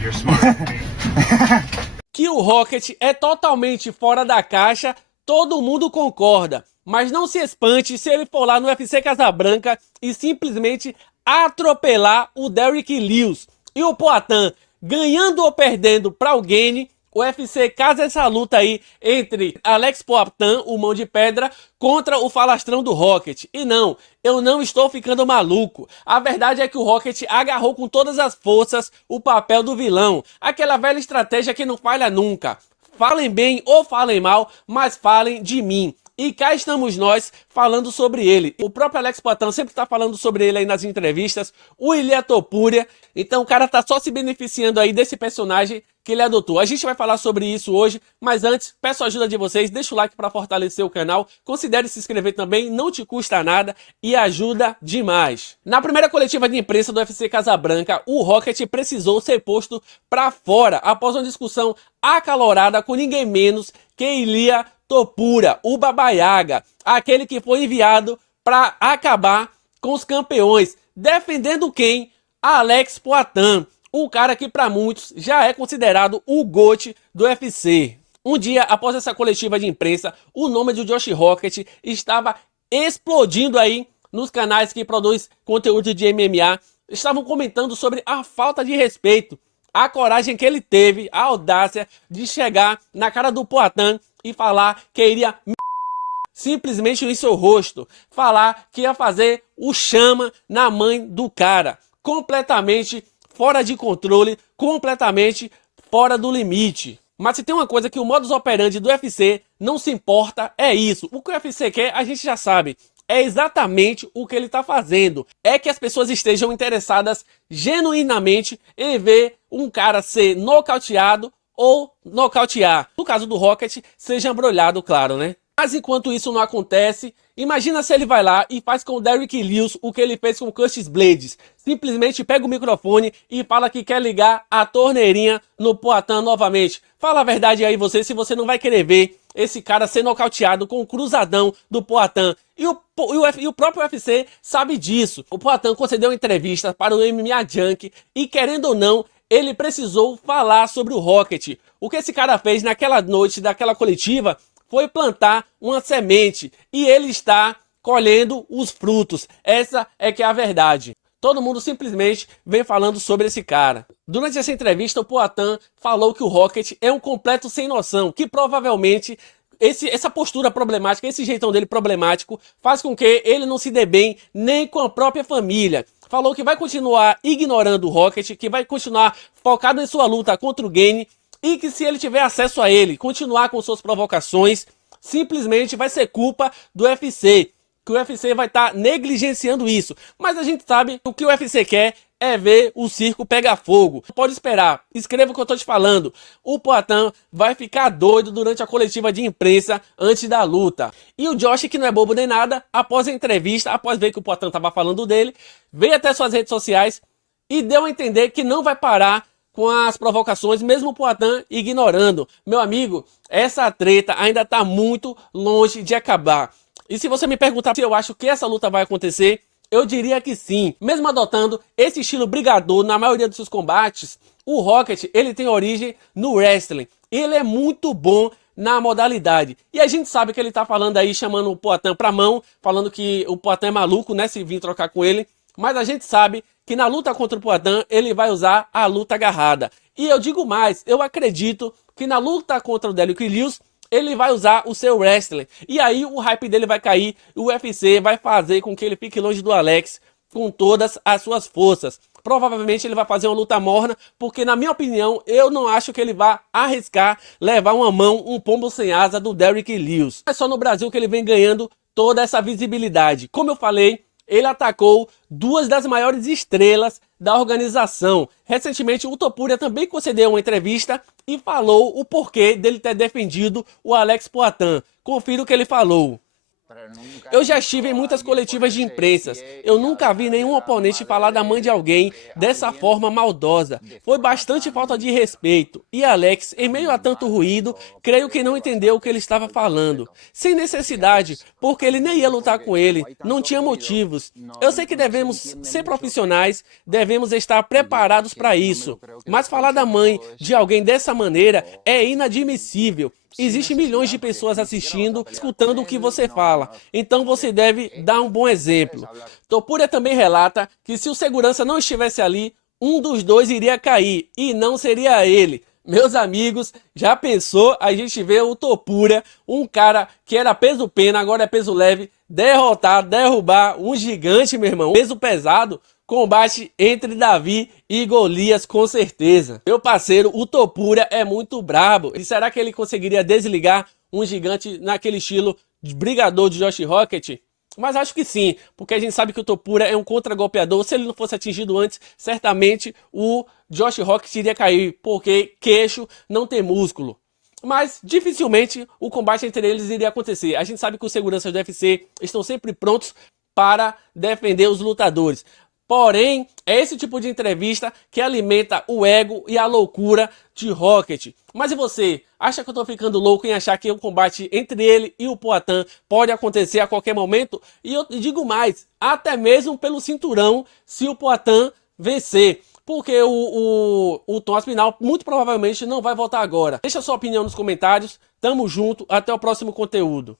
You're smarter than me. Que o Rocket é totalmente fora da caixa, todo mundo concorda. Mas não se espante se ele for lá no UFC Casabranca e simplesmente atropelar o Derrick Lewis. E o Poatan ganhando ou perdendo para alguém, o UFC casa essa luta aí entre Alex Poatan, o mão de pedra, contra o falastrão do Rocket. E não, eu não estou ficando maluco. A verdade é que o Rocket agarrou com todas as forças o papel do vilão. Aquela velha estratégia que não falha nunca. Falem bem ou falem mal, mas falem de mim. E cá estamos nós falando sobre ele. O próprio Alex Poatan sempre está falando sobre ele aí nas entrevistas. O Ilia Topuria. Então o cara tá só se beneficiando aí desse personagem que ele adotou. A gente vai falar sobre isso hoje, mas antes, peço a ajuda de vocês. Deixa o like para fortalecer o canal. Considere se inscrever também, não te custa nada e ajuda demais. Na primeira coletiva de imprensa do UFC Casabranca, o Rocket precisou ser posto para fora após uma discussão acalorada com ninguém menos que Ilia Topuria, o Baba Yaga, aquele que foi enviado para acabar com os campeões, defendendo quem? Alex Poatan, o cara que para muitos já é considerado o GOAT do UFC. Um dia após essa coletiva de imprensa, o nome de Josh Rocket estava explodindo aí nos canais que produzem conteúdo de MMA, estavam comentando sobre a falta de respeito, a coragem que ele teve, a audácia de chegar na cara do Poatan e falar que iria simplesmente em seu rosto, falar que ia fazer o chama na mãe do cara, completamente fora de controle, completamente fora do limite. Mas se tem uma coisa que o modus operandi do UFC não se importa, é isso. O que o UFC quer, a gente já sabe. É exatamente o que ele está fazendo. É que as pessoas estejam interessadas genuinamente em ver um cara ser nocauteado ou nocautear. No caso do Rocket, seja embrulhado, claro, né? Mas enquanto isso não acontece, imagina se ele vai lá e faz com o Derrick Lewis o que ele fez com o Curtis Blades. Simplesmente pega o microfone e fala que quer ligar a torneirinha no Poatan novamente. Fala a verdade aí você, se você não vai querer ver esse cara ser nocauteado com o cruzadão do Poatan. E o próprio UFC sabe disso. O Poatan concedeu uma entrevista para o MMA Junkie e, querendo ou não, ele precisou falar sobre o Rocket. O que esse cara fez naquela noite daquela coletiva foi plantar uma semente e ele está colhendo os frutos. Essa é que é a verdade. Todo mundo simplesmente vem falando sobre esse cara. Durante essa entrevista, o Poatan falou que o Rocket é um completo sem noção, que provavelmente essa postura problemática, esse jeitão dele problemático, faz com que ele não se dê bem nem com a própria família. Falou que vai continuar ignorando o Rocket, que vai continuar focado em sua luta contra o Gane, e que se ele tiver acesso a ele, continuar com suas provocações, simplesmente vai ser culpa do UFC. Que o UFC vai estar negligenciando isso. Mas a gente sabe que o que o UFC quer é ver o circo pegar fogo. Pode esperar. Escreva o que eu tô te falando. O Poatan vai ficar doido durante a coletiva de imprensa antes da luta. E o Josh, que não é bobo nem nada, após a entrevista, após ver que o Poatan tava falando dele, veio até suas redes sociais e deu a entender que não vai parar com as provocações, mesmo o Poatan ignorando. Meu amigo, essa treta ainda tá muito longe de acabar. E se você me perguntar se eu acho que essa luta vai acontecer, eu diria que sim. Mesmo adotando esse estilo brigador na maioria dos seus combates, o Rocket, ele tem origem no wrestling. Ele é muito bom na modalidade. E a gente sabe que ele tá falando aí, chamando o Poatan pra mão, falando que o Poatan é maluco, né, se vir trocar com ele. Mas a gente sabe que na luta contra o Poatan, ele vai usar a luta agarrada. E eu digo mais, eu acredito que na luta contra o Derrick Lewis, ele vai usar o seu wrestling. E aí o hype dele vai cair, o UFC vai fazer com que ele fique longe do Alex com todas as suas forças. Provavelmente ele vai fazer uma luta morna, porque na minha opinião, eu não acho que ele vai arriscar levar uma mão, um pombo sem asa do Derrick Lewis. É só no Brasil que ele vem ganhando toda essa visibilidade. Como eu falei, ele atacou duas das maiores estrelas da organização. Recentemente, o Topuria também concedeu uma entrevista e falou o porquê dele ter defendido o Alex Poatan. Confira o que ele falou. Eu já estive em muitas coletivas de imprensas. Eu nunca vi nenhum oponente falar da mãe de alguém dessa forma maldosa. Foi bastante falta de respeito. E Alex, em meio a tanto ruído, creio que não entendeu o que ele estava falando. Sem necessidade, porque ele nem ia lutar com ele. Não tinha motivos. Eu sei que devemos ser profissionais, devemos estar preparados para isso. Mas falar da mãe de alguém dessa maneira é inadmissível. Existem milhões de pessoas assistindo, escutando o que você fala. Então você deve dar um bom exemplo. Topuria também relata que se o segurança não estivesse ali, um dos dois iria cair e não seria ele. Meus amigos, já pensou a gente ver o Topuria, um cara que era peso pena, agora é peso leve, derrotar, derrubar um gigante, meu irmão, peso pesado? Combate entre Davi e Golias, com certeza. Meu parceiro, o Topuria é muito brabo. E será que ele conseguiria desligar um gigante naquele estilo de brigador de Josh Rocket? Mas acho que sim, porque a gente sabe que o Topuria é um contra-golpeador. Se ele não fosse atingido antes, certamente o Josh Rocket iria cair, porque queixo não tem músculo. Mas dificilmente o combate entre eles iria acontecer. A gente sabe que os seguranças do UFC estão sempre prontos para defender os lutadores. Porém, é esse tipo de entrevista que alimenta o ego e a loucura de Rocket. Mas e você? Acha que eu tô ficando louco em achar que o combate entre ele e o Poatan pode acontecer a qualquer momento? E eu digo mais, até mesmo pelo cinturão, se o Poatan vencer. Porque o Tom Aspinall muito provavelmente não vai voltar agora. Deixa sua opinião nos comentários. Tamo junto, até o próximo conteúdo.